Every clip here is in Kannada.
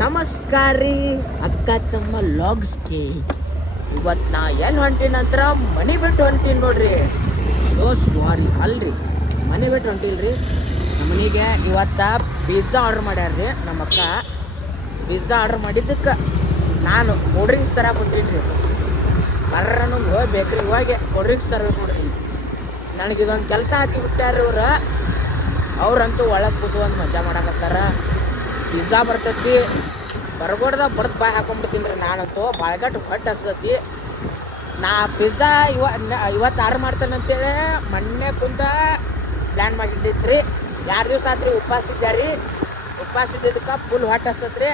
ನಮಸ್ಕಾರ ರೀ ಅಕ್ಕ ತಮ್ಮ ಲಾಗ್ಸ್ಗೆ. ಇವತ್ತು ನಾ ಎಲ್ಲಿ ಹೊಂಟೀನಿ ನಂತರ ಮನೆ ಬಿಟ್ಟು ಹೊಂಟೀನಿ ನೋಡ್ರಿ. ಸೋ ಸಾರಿ ಅಲ್ರಿ, ಮನೆ ಬಿಟ್ಟು ಹೊಂಟಿಲ್ರಿ. ನಮ್ಮ ಮನೆಗೆ ಇವತ್ತು ಪಿಜ್ಜಾ ಆರ್ಡ್ರ್ ಮಾಡ್ಯಾರ್ರಿ ನಮ್ಮ ಅಕ್ಕ. ಪಿಜ್ಜಾ ಆರ್ಡ್ರ್ ಮಾಡಿದ್ದಕ್ಕೆ ನಾನು ಕೋಲ್ಡ್ ಡ್ರಿಂಕ್ಸ್ ತರಕ್ಕೆ ಹೊಂಟೀನಿ ರೀ. ಬರ್ರನು ಹೋಗಿ ಬೇಕ್ರಿಗೆ ಹೋಗಿ ಕೋಲ್ಡ್ ಡ್ರಿಂಕ್ಸ್ ತರಬೇಕು ನೋಡ್ರಿ. ನನಗೆ ಇದೊಂದು ಕೆಲಸ ಹಾಕಿ ಬಿಟ್ಟಾರ್ರಿ ಇವ್ರು. ಅವ್ರಂತೂ ಒಳಗೆ ಕೂತು ಒಂದು ಮಜಾ ಮಾಡಕತ್ತಾರ. ಪಿಜ್ಜಾ ಬರ್ತೈತಿ, ಬರ್ಗೋಡ್ದಾಗ ಬಡ್ದು ಬಾಯಿ ಹಾಕೊಂಡ್ಬಿಡ್ತೀನಿ ರೀ. ನಾನಂತೂ ಬಾಳ್ಗಟ್ಟು ಹೊಟ್ಟೆ ಹಸ್ತೈತಿ. ನಾ ಪಿಜ್ಜಾ ಇವತ್ತು ಆರ್ಡ್ರ್ ಮಾಡ್ತೇನೆ ಅಂತೇಳಿ ಮೊನ್ನೆ ಕುಂತ ಪ್ಲ್ಯಾನ್ ಮಾಡಿದ್ದಿತ್ತು ರೀ. 2 ದಿವಸ ಆತ್ರಿ ಉಪವಾಸ ಇದ್ದಾರಿ. ಉಪವಾಸ ಇದ್ದಿದ್ದಕ್ಕೆ ಫುಲ್ ಹೊಟ್ಟೆ ಹಸ್ತೈತಿ ರೀ.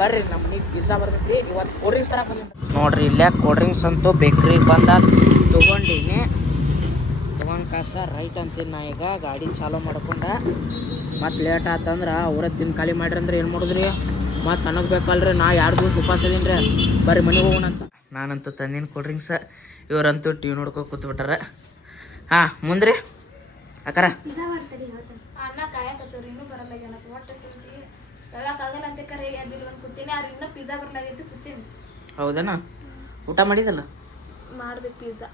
ಬರ್ರಿ ನಮ್ಮ ಮನೆಗೆ ಪಿಜ್ಜಾ ಬರ್ತೈತಿ. ಇವತ್ತು ಕೋಲ್ಡ್ ಡ್ರಿಂಕ್ಸ್ ತರ ಬಂದಿ ನೋಡ್ರಿ. ಇಲ್ಲೇ ಕೋಲ್ಡ್ ಡ್ರಿಂಕ್ಸ್ ಅಂತೂ ಬೇಕ್ರಿಗೆ ಬಂದ ತೊಗೊಂಡಿನಿ. ತೊಗೊಂಡು ಕಾಸ ರೈಟ್ ಅಂತೀನಿ ನಾ. ಈಗ ಗಾಡಿ ಚಾಲೂ ಮಾಡ್ಕೊಂಡೆ ಮತ್ತು ಲೇಟ್ ಆತಂದ್ರೆ ಅವ್ರ ತಿನ್ನು ಖಾಲಿ ಮಾಡ್ರಿ ಅಂದ್ರೆ ಏನು ಮಾಡಿದ್ರಿ. ಮತ್ತು ನನಗೆ ಬೇಕಲ್ರಿ, ನಾ 2 ದಿವಸ ಉಪವಾಸ ಇದೀನಿ ರೀ. ಬರ್ರಿ ಮನೆಗೆ ಹೋಗೋಣ ಅಂತ ನಾನಂತೂ ತಂದಿನ ಕೋಲ್ಡ್ ಡ್ರಿಂಕ್ಸ್. ಇವರಂತೂ ಟಿವಿ ನೋಡ್ಕೊ ಕೂತ್ಬಿಟ್ಟಾರ. ಹಾಂ ಮುಂದ್ರಿ ಅಕ್ಕಾರ ಹೌದೇನ? ಊಟ ಮಾಡಿದಲ್ಲ? ಮಾಡ್ಬೇಕು ಪಿಜ್ಜಾ.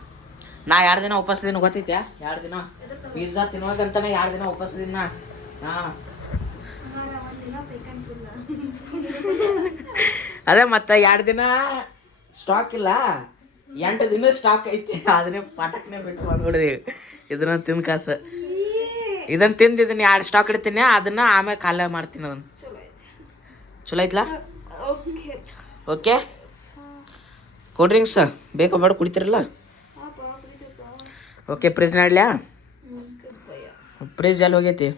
ನಾ 2 ದಿನ ಉಪವಾಸ ದಿನ ಗೊತ್ತೈತೆ. 2 ದಿನ ಪಿಜ್ಜಾ ತಿನ್ಬೇಕಂತಾನೆ 2 ದಿನ ಉಪವಾಸ ದಿನ. ಹಾಂ ಅದೇ ಮತ್ತೆ 2 ದಿನ ಸ್ಟಾಕ್ ಇಲ್ಲ, 8 ದಿನ ಸ್ಟಾಕ್ ಐತಿ. ಅದನ್ನೇ ಪಾಠಕ್ನೇ ಬಿಟ್ಟು ಬಂದ್ಬಿಡ್ದಿ. ಇದನ್ನ ತಿಂದು ಕಾಸು ಇದನ್ನು ತಿಂದಿದ್ದೀನಿ. 2 ಸ್ಟಾಕ್ ಇಡ್ತೀನಿ, ಅದನ್ನ ಆಮೇಲೆ ಖಾಲಿ ಮಾಡ್ತೀನಿ. ಅದನ್ನು ಚಲೋ ಐತ್ಲಾ? ಓಕೆ. ಕೋಲ್ಡ್ ಡ್ರಿಂಕ್ಸ್ ಬೇಕಾ ಬೇಡ ಕುಡಿತೀರಲ್ಲ? ಓಕೆ. ಫ್ರಿಜ್ ನಾಡ್ಲ್ಯಾ? ಫ್ರಿಜ್ ಎಲ್ಲಿ ಹೋಗೈತಿ?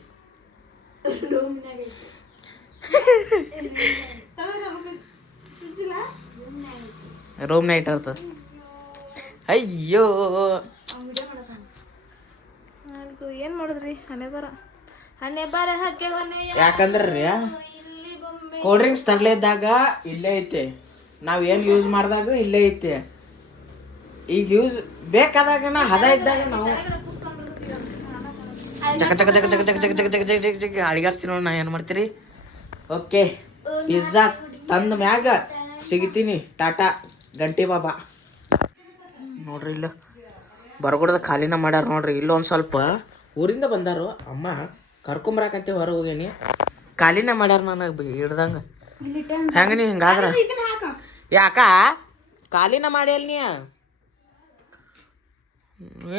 ರೂಮ್ ನೈಟ್ ಇರ್ತದ. ಅಯ್ಯೋ ಏನ್ ಮಾಡಿದ್ರಿ? ಹಣೆ ಬರ ಯಾಕಂದ್ರೆ ಕೋಲ್ಡ್ ಡ್ರಿಂಕ್ಸ್ ತರ್ಲಿದ್ದಾಗ ಇಲ್ಲೇ ಐತೆ, ನಾವ್ ಏನ್ ಯೂಸ್ ಮಾಡಿದಾಗ ಇಲ್ಲೇ ಐತೆ. ಈಗ ಯೂಸ್ ಬೇಕಾದಾಗ ಹದ ಇದ್ದಾಗ ನಾವು ಚಕ ಚಕ ಚಕ ಚಕ ಚಕ ಚಕ ಚಕ ಚಕ ಚಕ ಚಕ ಚಕ ಅಡಿಗಾಡ್ಸ್ತೀನಿ ನೋಡಿ. ನಾ ಏನು ಮಾಡ್ತೀರಿ? ಓಕೆ. ಪಿಜ್ಜಾ ತಂದ ಮ್ಯಾಗ ಸಿಗ್ತೀನಿ. ಟಾಟಾ ಗಂಟಿ ಬಾಬಾ. ನೋಡ್ರಿ ಇಲ್ಲ ಬರಗುಡ್ದ ಖಾಲಿನ ಮಾಡ್ಯಾರ ನೋಡ್ರಿ. ಇಲ್ಲೊಂದು ಸ್ವಲ್ಪ ಊರಿಂದ ಬಂದಾರು ಅಮ್ಮ ಕರ್ಕೊಂಬರಾಕಂತೆ ಹೊರಗೆ ಹೋಗೇನಿ. ಖಾಲಿನ ಮಾಡ್ಯಾರ ನನಗೆ ಹಿಡ್ದಂಗೆ. ಹೆಂಗ ನೀ ಹಿಂಗಾದ್ರ ಯಾಕ ಖಾಲಿನ ಮಾಡ್ಯಲ್ ನೀ?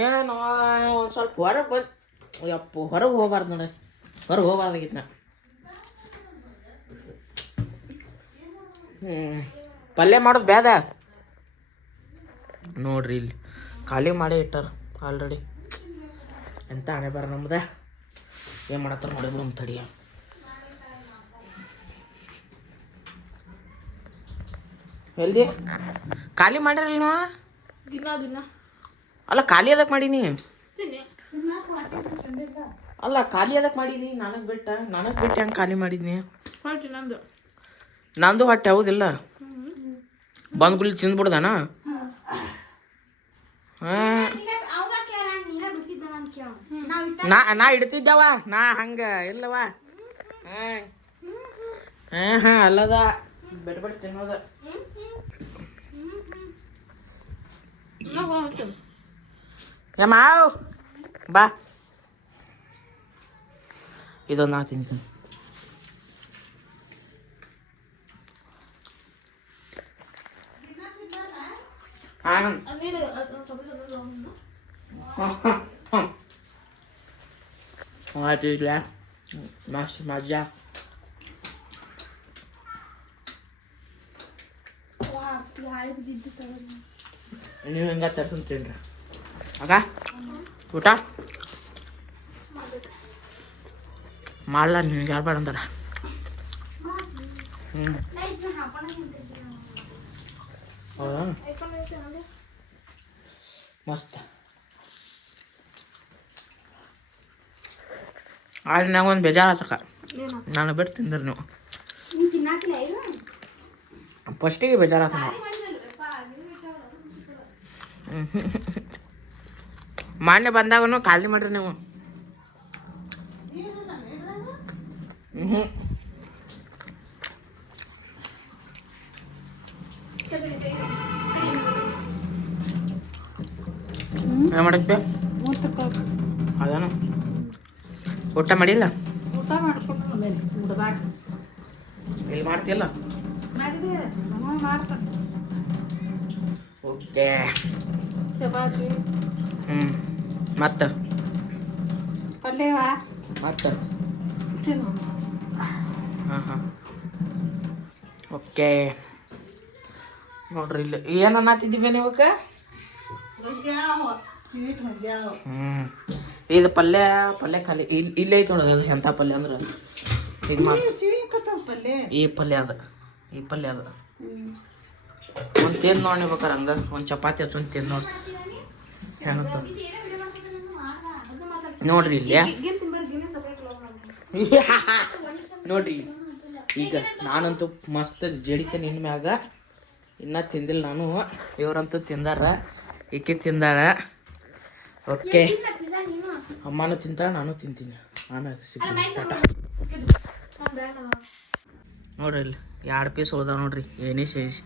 ಏನು ಒಂದು ಸ್ವಲ್ಪ ಹೊರಗೆ ಬಂದು ಯಪ್ಪ ಹೊರಗೆ ಹೋಗ್ಬಾರ್ದು ನೋಡಿ. ಹೊರಗೆ ಹೋಗ್ಬಾರ್ದಾಗಿತ್ತು ನಾ. ಪಲ್ಯ ಮಾಡೋದು ಬೇದ ನೋಡ್ರಿ. ಇಲ್ಲಿ ಖಾಲಿ ಮಾಡೇ ಇಟ್ಟಾರ ಆಲ್ರೆಡಿ. ಎಂತ ಹಣೆ ಬರ ನಮ್ದ. ಏನು ಮಾಡತ್ತಾರ ನೋಡಿ ನಮ್ಮ ತಡಿಯ. ಎಲ್ಲಿ ಖಾಲಿ ಮಾಡ್ಯಾರಲ್ಲ ನೀವು? ಅಲ್ಲ ಖಾಲಿ ಅದಕ್ಕೆ ಮಾಡೀನಿ. ಅಲ್ಲ ಖಾಲಿ ಅದಕ್ಕೆ ಮಾಡೀನಿ. ನನಗೆ ಬಿಟ್ಟು ಹೆಂಗೆ ಖಾಲಿ ಮಾಡಿದ್ನಿ? ನಂದು ಹೊಟ್ಟೆ ಹೌದಿಲ್ಲ. ಬಂದು ಗುಳಿ ತಿಂದ್ಬಿಡ್ದಾನ. ನಾ ಇಡ್ತಿದ್ದವ ನಾ ಹಂಗೆ ಇಲ್ಲವ. ಹಾಂ ಅಲ್ಲದ ಬಿಟ್ಟು ತಿನ್ನೋದ. ಮಾವ್ ಬಾ, ಇದೊಂದು ನಾ ತಿಂತೀನಿ. ಆಯ್ತು ಇಲ್ಲ ಮಸ್ತ್ ಮಜಾ. ನೀವು ಹಿಂಗೆ ತರ್ಸಂತೀನ್ರಿ ಆಗ ಊಟ ಮಾಡಲ್ಲ. ನಿನಗೆ ಯಾರು ಬೇಡ ಅಂತಾರ? ಹೌದಾ ಮಸ್ತ್. ಆದ್ರೆ ನಂಗೊಂದು ಬೇಜಾರು ಆತಕ್ಕ. ನಾನು ಬಿಟ್ಟು ತಿಂದ್ರೆ ನೀವು ಫಸ್ಟಿಗೆ ಬೇಜಾರಾತ. ಮೊನ್ನೆ ಬಂದಾಗನು ಖಾಲಿ ಮಾಡ್ರಿ ನೀವು. ಏನು ಮಾಡಕ್ಕೆ ಅದಾನ ಊಟ ಮಾಡಿಲ್ಲ ಊಟ ಮಾಡ್ಕೊಂಡು ಬಂದೇನೆ ಹುಡ್ದಾಗ ಇಲ್ಲಿ ಮಾಡ್ತಿಲ್ಲ ಮಾಡಿದೆ ನಮ್ಮ ಮಾಡ್ತಾನೆ ಓಕೆ ಚಪಾತಿ ಮತ್ತೆ ಪಲ್ಯವ ಮತ್ತೆ ತಿನ್ನು ಹಾಂ ಓಕೆ ನೋಡ್ರಿ ಇಲ್ಲಿ ಏನು ಅನ್ನತ್ತಿದ್ದೀವಿ ನೀವಕ್ಕ ಮಂಜಾವ ಸ್ವೀಟ್ ಮಂಜಾವ ಇದು ಪಲ್ಯ ಖಾಲಿ ಇಲ್ಲೇ ಐತೆ ನೋಡೋದು ಅದು ಎಂಥ ಪಲ್ಯ ಅಂದ್ರೆ ಇದು ಮಾಡಿ ಸಿಡಿಕತ್ತದ ಪಲ್ಯ ಈ ಪಲ್ಯ ಅದ ಒಂದು ತಿಂದು ನೋಡಿ ಬೇಕಾರೆ ಹಂಗೆ ಒಂದು ಚಪಾತಿ ಹಚ್ಚೊಂದು ತಿಂದು ನೋಡಿ ಹೆಂಗಂತ ನೋಡ್ರಿ ಇಲ್ಲಿ ನೋಡ್ರಿ ಈಗ ನಾನಂತೂ ಮಸ್ತ್ ಜಡಿತೇನೆ ನಿನ್ನ ಮ್ಯಾಗ ಇನ್ನೂ ತಿಂದಿಲ್ಲ ನಾನು ಇವ್ರಂತೂ ತಿಂದಾರ ಈಕೆ ತಿಂದಾಳ ಓಕೆ ಅಮ್ಮನೂ ತಿಂತಾಳೆ ನಾನು ತಿಂತೀನಿ ಆಮೇಲೆ ಸಿಗ್ತೀನಿ ಟಾಟಾ ನೋಡ್ರಿ ಇಲ್ಲಿ 2 ಪೀಸ್ ಉಳ್ದಾವ ನೋಡ್ರಿ ಏನೇ ಸೇರಿಸಿ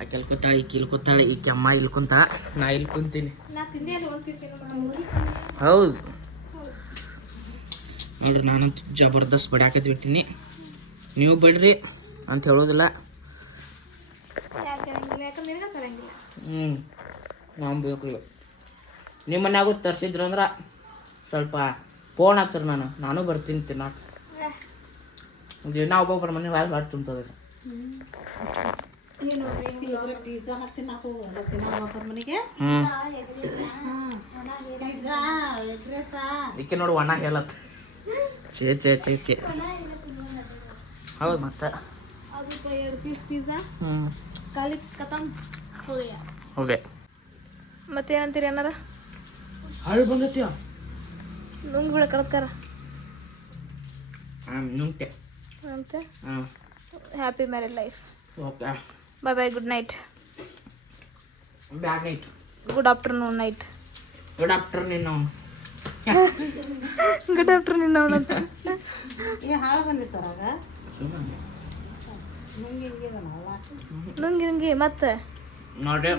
ಆಕೆ ಅಲ್ಲಿ ಕೂತಾಳೆ ಈಕೆ ಇಲ್ಲಿ ಕೂತಾಳೆ ಈಕೆ ಅಮ್ಮ ಇಲ್ಲಿ ಕುಂತಾಳ ನಾ ಇಲ್ಲಿ ಕುಂತೀನಿ ಹೌದು ನೋಡ್ರಿ ನಾನಂತೂ ಜಬರ್ದಸ್ತ್ ಬಡ್ಯಾಕತ್ ಬಿಡ್ತೀನಿ ನೀವು ಬಿಡ್ರಿ ಅಂತ ಹೇಳೋದಿಲ್ಲ ನಾವು ಬೇಕು ನಿಮ್ಮ ಮನ್ಯಾಗೂ ತರಿಸಿದ್ರು ಅಂದ್ರೆ ಸ್ವಲ್ಪ ಫೋನ್ ಹಚ್ಚ್ರಿ ನಾನು ಬರ್ತೀನಿ ತಿನ್ನಕ್ಕೆ ದಿನ ಒಬ್ಬೊಬ್ಬರ ಮನೆ ಭಾಳ ತುಂಬ್ತದೆ ಪಿಜ್ಜಾ ತಿನ್ನಕ್ಕೆ ಹೋಗೋಣ ಮನೆಗೆ ಪಿಜ್ಜಾ ಎಗ್ ರೈಸ ಈಕೆ ನೋಡಿ ಒಣ ಹೇಳತ್ ಚೇ ಹೌದು ಮತ್ತೆ ಅದಕ್ಕೆ 2 ಪೀಸ್ ಪಿಜ್ಜಾ ಖಾಲಿ ಖತಮ್ ಓಕೆ ಮತ್ತೇನಂತೀರಿ ಏನಾರ ಹಾಳು ಬಂದೈತಿ ನುಂಗ್ ಬಿಡ ಕಳ್ಕಾರ ನುಂಗ್ಟೆ ಅಂತ happy married life okay bye bye good night bad night good afternoon night good afternoon ನಾವು ಗುಡ್ ಆಫ್ಟರ್ನೂನ್ ಅವನಂತ ಏ ಹಾಳು ಬಂದಿತ್ತಾರಾಗ ನುಂಗಿ ಮತ್ತೆ ನೋಡಿ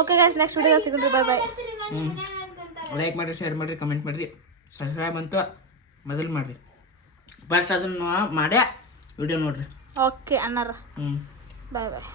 ಓಕೆ ಗೈಸ್ ನೆಕ್ಸ್ಟ್ ವಿಡಿಯೋ ಸಿಗೋಣ ಬಾಯ್ ಬಾಯ್ ಲೈಕ್ ಮಾಡಿರಿ ಶೇರ್ ಮಾಡಿರಿ ಕಮೆಂಟ್ ಮಾಡಿರಿ ಸಬ್ಸ್ಕ್ರೈಬ್ ಅಂತೂ ಮೊದಲು ಮಾಡಿರಿ ಫಸ್ಟ್ ಅದನ್ನು ಮಾಡ್ಯಾ ವಿಡಿಯೋ ನೋಡ್ರಿ ಓಕೆ ಅಣ್ಣಾರ ಹ್ಞೂ ಬಾಯ್ ಬಾಯ್